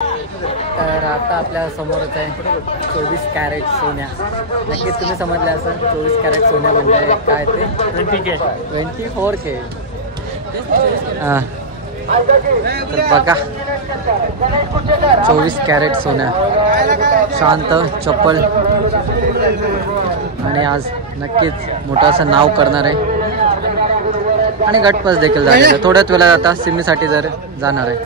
तर आता आपल्या समोरच आहे 24 कॅरेट सोन्या. नक्कीच तुम्ही समजले असं 24 कॅरेट सोन्या म्हणजे काय ते 24K. हां तर बघा 24 कॅरेट सोन्या, शांत चप्पल आणि आज नक्कीच मोठं असं नाव करणार आहे आणि गटपास देखील झालेला. थोड्याच वेळात आता सिमीसाठी जर जाणार आहे.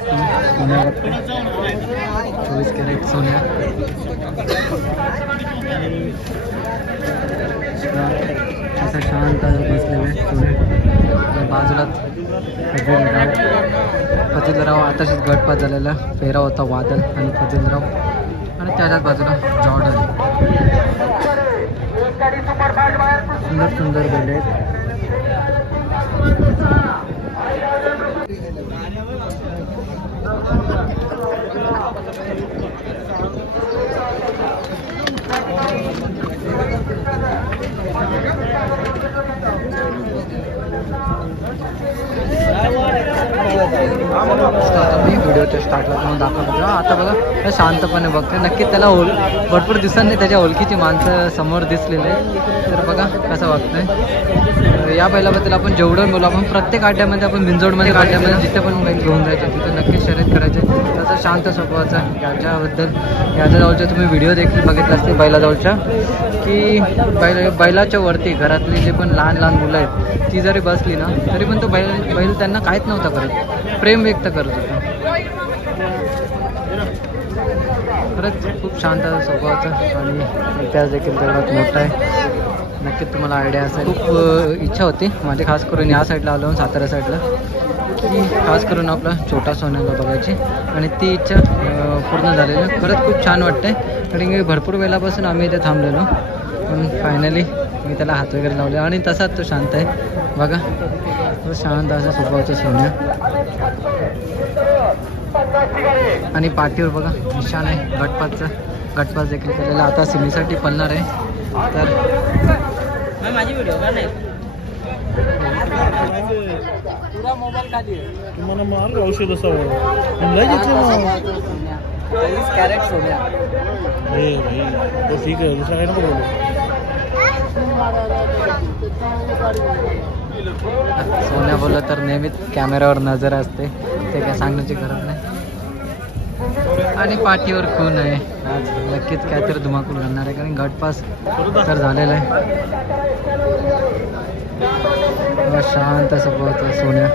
24 कॅरेट सोन्या असं शांत बसलेलं आहे सोन्या. बाजूलाच फजिलराव आताशीच गटपास झालेला फेरा होता वादल आणि फजिलराव आणि त्याच्याच बाजूला जॉर्डन. सुंदर सुंदर बैल आहेत. मी व्हिडिओच्या स्टार्टला तुम्हाला दाखवतो. आता बघा शांतपणे बघते. नक्की त्याला भरपूर दिवसांनी त्याच्या ओळखीची माणसं समोर दिसलेले आहे. तर बघा कसं वागतंय. या बैलाबद्दल आपण जेवढं बोलू, आपण प्रत्येक आड्यामध्ये आपण बिंजोडमध्ये आड्यामध्ये जिथे पण बैल घेऊन जायचं तिथे नक्कीच शर्यत करायचे. तसं शांत स्वभावाचा याच्याबद्दल याच्याजवळच्या तुम्ही व्हिडिओ देखील बघितला असते बैलाजवळच्या की बैलाच्या वरती घरातली जे पण लहान लहान मुलं आहेत ती जरी बसली ना तरी पण तो बैल त्यांना काहीच नव्हता करत, प्रेम व्यक्त करत होता. खरंच खूप शांत स्वभावाचा आणि इतिहास देखील तेवढाच मोठा आहे. नक्कीच तुम्हाला आयडिया असेल. खूप इच्छा होती माझी खास करून या साईडला आलो सातारा साईडला की खास करून आपला छोटा सोन्याला बघायची आणि ती इच्छा पूर्ण झालेली. खरंच खूप छान वाटतंय कारण की भरपूर वेळापासून आम्ही इथे थांबलेलो पण फायनली मी त्याला हात वगैरे लावले आणि तसाच तो शांत आहे. बघा तो शांत असा स्वभावाचा सोन्या आणि पाठीवर बघा निशाण आहे गटपास देखील केलेला. आता सिमीसाठी पळणार आहे. तर माझी व्हिडिओ का नाही पुरा मोबाईल खाली तुम्हाला मार औषध असावं. 24 कॅरेट सोन्या. ठीक आहे दुसरा काय नको बोलू. सोन्या बोललं तर नेहमीच कॅमेऱ्यावर नजर असते, ते काय सांगण्याची गरज नाही. आणि पाठीवर खून आहे. आज नक्कीच काहीतरी धुमाकूळ घालणार आहे कारण गटपास तर झालेला आहे. शांत स्वभावाचा सोन्या.